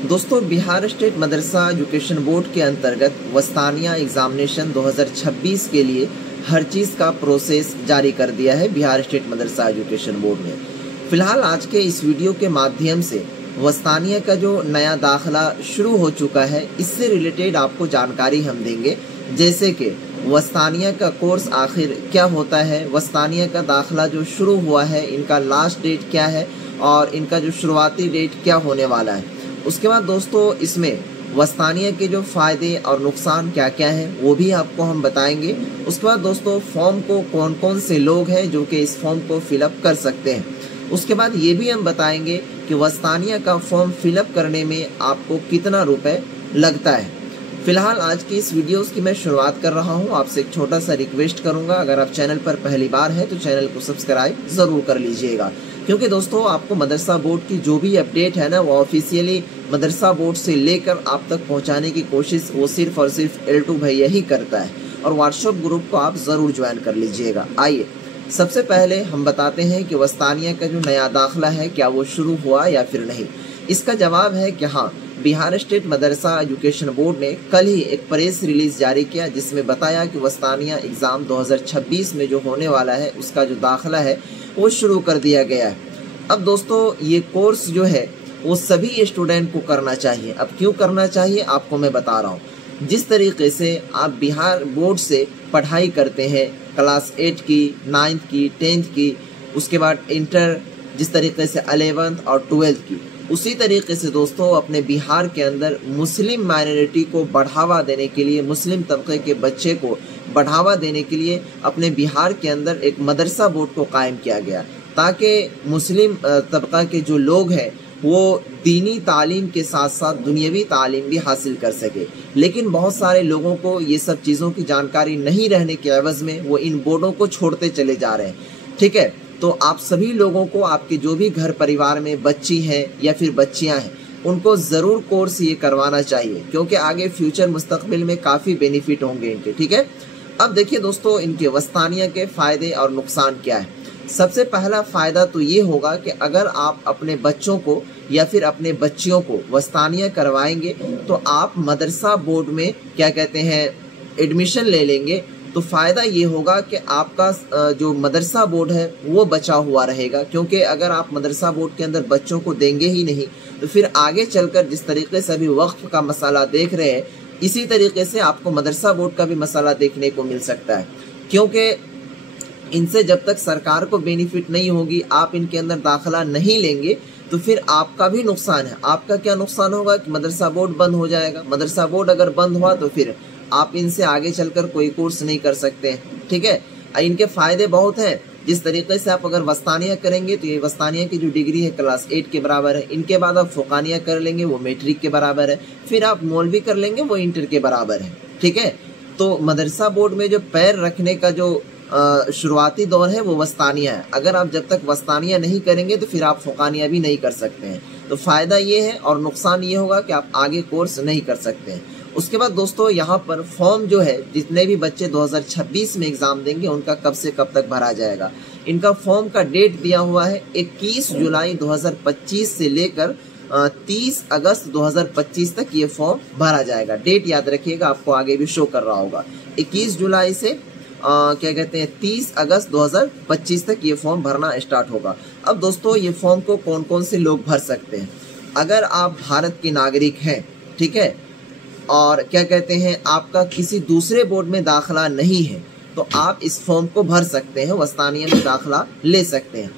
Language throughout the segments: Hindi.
दोस्तों, बिहार स्टेट मदरसा एजुकेशन बोर्ड के अंतर्गत वस्तानिया एग्जामिनेशन 2026 के लिए हर चीज़ का प्रोसेस जारी कर दिया है बिहार स्टेट मदरसा एजुकेशन बोर्ड ने। फिलहाल आज के इस वीडियो के माध्यम से वस्तानिया का जो नया दाखिला शुरू हो चुका है, इससे रिलेटेड आपको जानकारी हम देंगे, जैसे कि वस्तानिया का कोर्स आखिर क्या होता है, वस्तानिया का दाखिला जो शुरू हुआ है इनका लास्ट डेट क्या है और इनका जो शुरुआती डेट क्या होने वाला है। उसके बाद दोस्तों, इसमें वस्तानिया के जो फ़ायदे और नुकसान क्या क्या हैं वो भी आपको हम बताएंगे। उसके बाद दोस्तों, फॉर्म को कौन कौन से लोग हैं जो कि इस फॉर्म को फिलअप कर सकते हैं। उसके बाद ये भी हम बताएंगे कि वस्तानिया का फॉर्म फिलअप करने में आपको कितना रुपए लगता है। फिलहाल आज की इस वीडियो की मैं शुरुआत कर रहा हूं। आपसे एक छोटा सा रिक्वेस्ट करूंगा, अगर आप चैनल पर पहली बार हैं तो चैनल को सब्सक्राइब ज़रूर कर लीजिएगा, क्योंकि दोस्तों आपको मदरसा बोर्ड की जो भी अपडेट है ना, वो ऑफिशियली मदरसा बोर्ड से लेकर आप तक पहुंचाने की कोशिश वो सिर्फ और सिर्फ L2 भैया ही करता है। और व्हाट्सएप ग्रुप को आप ज़रूर ज्वाइन कर लीजिएगा। आइए सबसे पहले हम बताते हैं कि वस्तानिया का जो नया दाखिला है क्या वो शुरू हुआ या फिर नहीं। इसका जवाब है कि हाँ, बिहार स्टेट मदरसा एजुकेशन बोर्ड ने कल ही एक प्रेस रिलीज जारी किया, जिसमें बताया कि वस्तानिया एग्ज़ाम 2026 में जो होने वाला है उसका जो दाखिला है वो शुरू कर दिया गया है। अब दोस्तों, ये कोर्स जो है वो सभी स्टूडेंट को करना चाहिए। अब क्यों करना चाहिए आपको मैं बता रहा हूँ। जिस तरीके से आप बिहार बोर्ड से पढ़ाई करते हैं, क्लास 8 की, 9th की, 10th की, उसके बाद इंटर, जिस तरीके से 11th और 12th की, उसी तरीके से दोस्तों अपने बिहार के अंदर मुस्लिम माइनॉरिटी को बढ़ावा देने के लिए, मुस्लिम तबके के बच्चे को बढ़ावा देने के लिए अपने बिहार के अंदर एक मदरसा बोर्ड को कायम किया गया, ताकि मुस्लिम तबका के जो लोग हैं वो दीनी तालीम के साथ साथ दुनियावी तालीम भी हासिल कर सके। लेकिन बहुत सारे लोगों को ये सब चीज़ों की जानकारी नहीं रहने के एवज़ में वो इन बोर्डों को छोड़ते चले जा रहे हैं। ठीक है, तो आप सभी लोगों को, आपके जो भी घर परिवार में बच्ची हैं या फिर बच्चियां हैं, उनको ज़रूर कोर्स ये करवाना चाहिए, क्योंकि आगे फ्यूचर मुस्तकबिल में काफ़ी बेनिफिट होंगे इनके। ठीक है, अब देखिए दोस्तों, इनके वस्तानिया के फ़ायदे और नुकसान क्या है। सबसे पहला फ़ायदा तो ये होगा कि अगर आप अपने बच्चों को या फिर अपने बच्चियों को वस्तानिया करवाएंगे तो आप मदरसा बोर्ड में क्या कहते हैं एडमिशन ले लेंगे, तो फ़ायदा ये होगा कि आपका जो मदरसा बोर्ड है वो बचा हुआ रहेगा। क्योंकि अगर आप मदरसा बोर्ड के अंदर बच्चों को देंगे ही नहीं तो फिर आगे चलकर जिस तरीके से अभी वक्फ का मसाला देख रहे हैं, इसी तरीके से आपको मदरसा बोर्ड का भी मसाला देखने को मिल सकता है। क्योंकि इनसे जब तक सरकार को बेनिफिट नहीं होगी, आप इनके अंदर दाखिला नहीं लेंगे, तो फिर आपका भी नुकसान है। आपका क्या नुकसान होगा कि मदरसा बोर्ड बंद हो जाएगा। मदरसा बोर्ड अगर बंद हुआ तो फिर आप इनसे आगे चलकर कोई कोर्स नहीं कर सकते हैं। ठीक है, इनके फ़ायदे बहुत हैं। जिस तरीके से आप अगर वस्तानिया करेंगे तो ये वस्तानिया की जो डिग्री है क्लास 8 के बराबर है। इनके बाद आप फ़ुकानिया कर लेंगे, वो मैट्रिक के बराबर है। फिर आप मौलवी कर लेंगे, वो इंटर के बराबर है। ठीक है, तो मदरसा बोर्ड में जो पैर रखने का जो शुरुआती दौर है वो वस्तानिया है। अगर आप जब तक वस्तानिया नहीं करेंगे तो फिर आप फ़ुकानिया भी नहीं कर सकते हैं। तो फ़ायदा ये है, और नुकसान ये होगा कि आप आगे कोर्स नहीं कर सकते हैं। उसके बाद दोस्तों, यहाँ पर फॉर्म जो है, जितने भी बच्चे 2026 में एग्ज़ाम देंगे उनका कब से कब तक भरा जाएगा। इनका फॉर्म का डेट दिया हुआ है 21 जुलाई 2025 से लेकर 30 अगस्त 2025 तक ये फॉर्म भरा जाएगा। डेट याद रखिएगा, आपको आगे भी शो कर रहा होगा। 21 जुलाई से क्या कहते हैं 30 अगस्त 2025 तक ये फॉर्म भरना स्टार्ट होगा। अब दोस्तों, ये फॉर्म को कौन कौन से लोग भर सकते हैं। अगर आप भारत के नागरिक हैं, ठीक है, और क्या कहते हैं आपका किसी दूसरे बोर्ड में दाखिला नहीं है, तो आप इस फॉर्म को भर सकते हैं, वस्तानिया में दाखिला ले सकते हैं।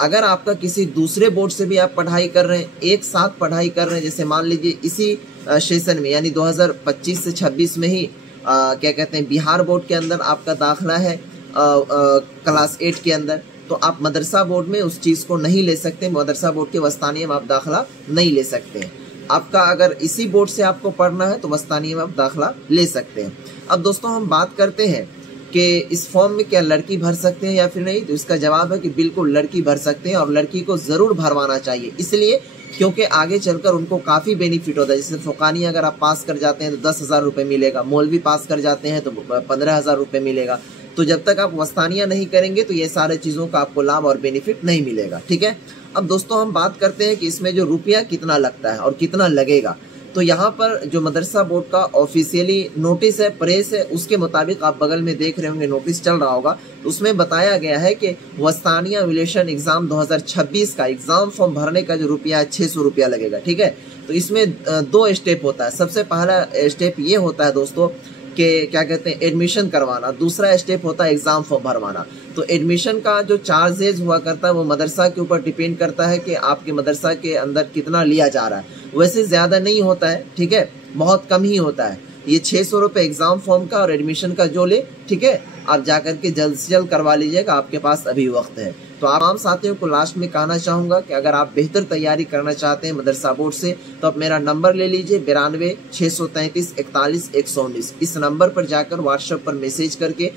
अगर आपका किसी दूसरे बोर्ड से भी आप पढ़ाई कर रहे हैं, एक साथ पढ़ाई कर रहे हैं, जैसे मान लीजिए इसी सेशन में यानी 2025 से 26 में ही क्या कहते हैं बिहार बोर्ड के अंदर आपका दाखिला है क्लास 8 के अंदर, तो आप मदरसा बोर्ड में उस चीज़ को नहीं ले सकते। मदरसा बोर्ड के वस्तानिया में आप दाखिला नहीं ले सकते हैं। आपका अगर इसी बोर्ड से आपको पढ़ना है तो वस्तानिया में आप दाखिला ले सकते हैं। अब दोस्तों, हम बात करते हैं कि इस फॉर्म में क्या लड़की भर सकते हैं या फिर नहीं, तो इसका जवाब है कि बिल्कुल लड़की भर सकते हैं, और लड़की को ज़रूर भरवाना चाहिए। इसलिए क्योंकि आगे चलकर उनको काफ़ी बेनिफिट होता है। जैसे फ़ुकानिया अगर आप पास कर जाते हैं तो 10,000 रुपये मिलेगा, मौलवी पास कर जाते हैं तो 15,000 रुपये मिलेगा। तो जब तक आप वस्तानिया नहीं करेंगे तो ये सारे चीज़ों का आपको लाभ और बेनिफिट नहीं मिलेगा। ठीक है, अब दोस्तों हम बात करते हैं कि इसमें जो रुपया कितना लगता है और कितना लगेगा। तो यहाँ पर जो मदरसा बोर्ड का ऑफिशियली नोटिस है, प्रेस है, उसके मुताबिक आप बगल में देख रहे होंगे नोटिस चल रहा होगा, तो उसमें बताया गया है कि वस्तानिया एवेल्यूएशन एग्जाम 2026 का एग्जाम फॉर्म भरने का जो रुपया है 600 रुपया लगेगा। ठीक है, तो इसमें 2 स्टेप होता है। सबसे पहला स्टेप ये होता है दोस्तों कि क्या कहते हैं एडमिशन करवाना, दूसरा स्टेप होता है एग्जाम फॉर्म भरवाना। तो एडमिशन का जो चार्जेज हुआ करता है वो मदरसा के ऊपर डिपेंड करता है कि आपके मदरसा के अंदर कितना लिया जा रहा है। वैसे ज़्यादा नहीं होता है, ठीक है, बहुत कम ही होता है। ये 600 रुपये एग्जाम फॉर्म का और एडमिशन का जो ले, ठीक है, आप जाकर के जल्द से जल्द करवा लीजिएगा, आपके पास अभी वक्त है। तो आम साथियों को लास्ट में कहना चाहूँगा कि अगर आप बेहतर तैयारी करना चाहते हैं मदरसा बोर्ड से तो आप मेरा नंबर ले लीजिए 92 633 41 119। इस नंबर पर जाकर व्हाट्सएप पर मैसेज करके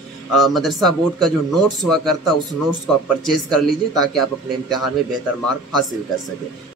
मदरसा बोर्ड का जो नोट्स हुआ करता है उस नोट्स को आप परचेज कर लीजिए ताकि आप अपने इम्तिहान में बेहतर मार्क हासिल कर सकें।